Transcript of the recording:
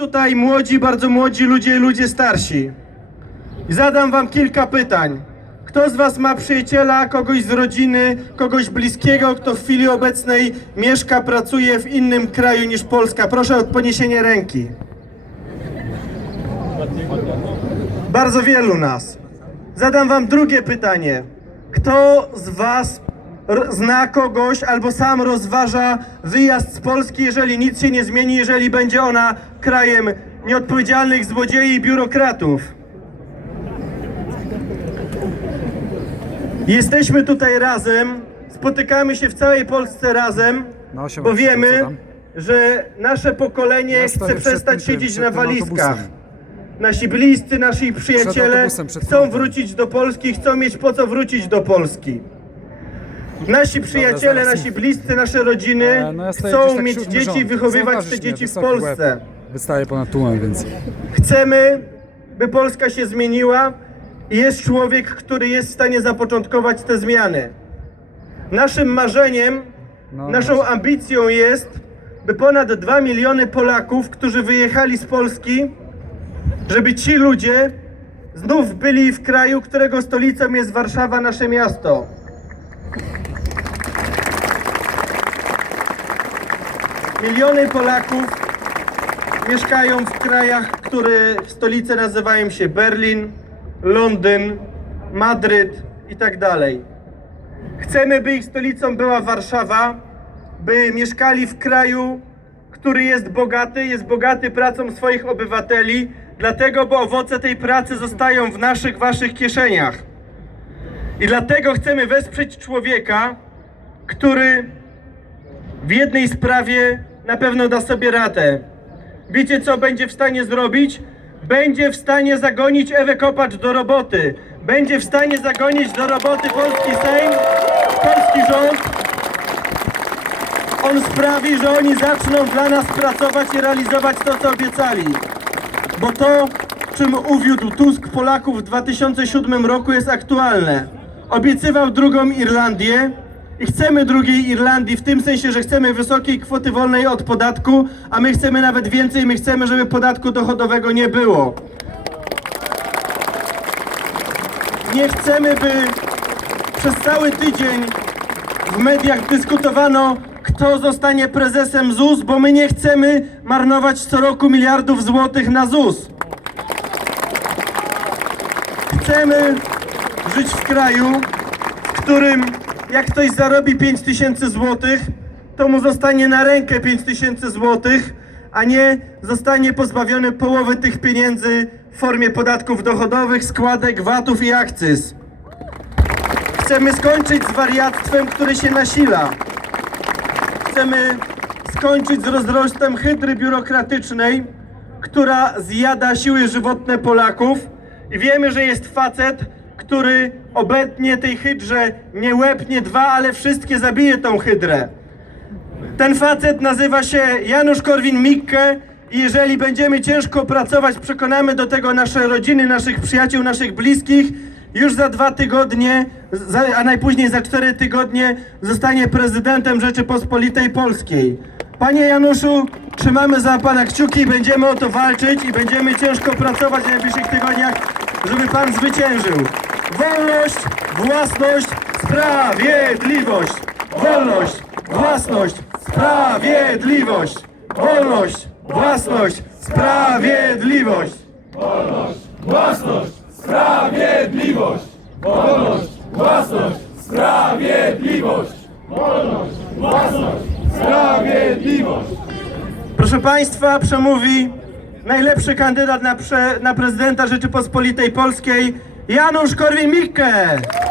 tutaj młodzi, bardzo młodzi ludzie, ludzie starsi. I zadam wam kilka pytań. Kto z was ma przyjaciela, kogoś z rodziny, kogoś bliskiego, kto w chwili obecnej mieszka, pracuje w innym kraju niż Polska? Proszę o podniesienie ręki. Bardzo wielu nas. Zadam wam drugie pytanie. Kto z was zna kogoś albo sam rozważa wyjazd z Polski, jeżeli nic się nie zmieni, jeżeli będzie ona krajem nieodpowiedzialnych złodziei i biurokratów? Jesteśmy tutaj razem, spotykamy się w całej Polsce razem, bo wiemy, że nasze pokolenie chce przestać siedzieć na walizkach. Nasi bliscy, nasi przyjaciele chcą wrócić do Polski, chcą mieć po co wrócić do Polski. Nasi przyjaciele, zaraz nasi bliscy, nasze rodziny E, no ja chcą tak mieć siódmy dzieci, rząd. wychowywać Zauważysz te mnie, dzieci w wysoki Polsce. Wystaje ponad tłumem, więc Chcemy, by Polska się zmieniła i jest człowiek, który jest w stanie zapoczątkować te zmiany. Naszym marzeniem, No, naszą ambicją jest, by ponad 2 miliony Polaków, którzy wyjechali z Polski, żeby ci ludzie znów byli w kraju, którego stolicą jest Warszawa, nasze miasto. Miliony Polaków mieszkają w krajach, które stolice nazywają się Berlin, Londyn, Madryt i tak dalej. Chcemy, by ich stolicą była Warszawa, by mieszkali w kraju, który jest bogaty, jest bogaty pracą swoich obywateli, dlatego, bo owoce tej pracy zostają w naszych, waszych kieszeniach. I dlatego chcemy wesprzeć człowieka, który w jednej sprawie na pewno da sobie radę. Wiecie, co będzie w stanie zrobić? Będzie w stanie zagonić Ewę Kopacz do roboty. Będzie w stanie zagonić do roboty polski Sejm, polski rząd. On sprawi, że oni zaczną dla nas pracować i realizować to, co obiecali. Bo to, czym uwiódł Tusk Polaków w 2007 roku jest aktualne. Obiecywał drugą Irlandię chcemy drugiej Irlandii w tym sensie, że chcemy wysokiej kwoty wolnej od podatku, a my chcemy nawet więcej, my chcemy, żeby podatku dochodowego nie było. Nie chcemy, by przez cały tydzień w mediach dyskutowano, kto zostanie prezesem ZUS, bo my nie chcemy marnować co roku miliardów złotych na ZUS. Chcemy żyć w kraju, w którym jak ktoś zarobi 5 tysięcy złotych, to mu zostanie na rękę 5 tysięcy złotych, a nie zostanie pozbawiony połowy tych pieniędzy w formie podatków dochodowych, składek, VAT-ów i akcyz. Chcemy skończyć z wariactwem, które się nasila. Chcemy skończyć z rozrostem hydry biurokratycznej, która zjada siły żywotne Polaków. I wiemy, że jest facet, który obetnie tej hydrze nie łeb, nie dwa, ale wszystkie zabije tą hydrę. Ten facet nazywa się Janusz Korwin-Mikke i jeżeli będziemy ciężko pracować, przekonamy do tego nasze rodziny, naszych przyjaciół, naszych bliskich, już za dwa tygodnie, a najpóźniej za cztery tygodnie zostanie prezydentem Rzeczypospolitej Polskiej. Panie Januszu, trzymamy za Pana kciuki, będziemy o to walczyć i będziemy ciężko pracować w najbliższych tygodniach, żeby Pan zwyciężył. Wolność, własność, sprawiedliwość! Wolność, własność, sprawiedliwość! Wolność, własność, sprawiedliwość! Własność, sprawiedliwość! Wolność, własność, sprawiedliwość! Wolność, własność, sprawiedliwość! Proszę Państwa, przemówi najlepszy kandydat na, prze, na prezydenta Rzeczypospolitej Polskiej, Janusz Korwin-Mikke.